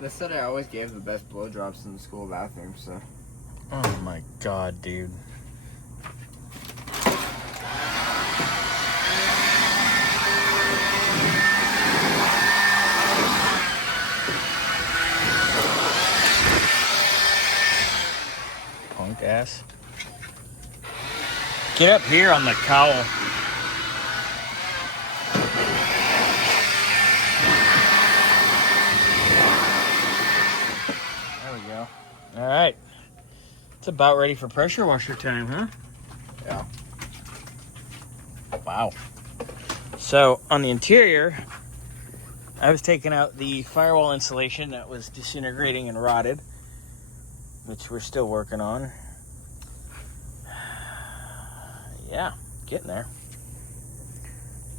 They said I always gave the best blowjobs in the school bathroom, so. Oh my god, dude. Punk ass. Get up here on the cowl. There we go. All right. It's about ready for pressure washer time, huh? Yeah. Wow. So on the interior, I was taking out the firewall insulation that was disintegrating and rotted, which we're still working on. Yeah, getting there.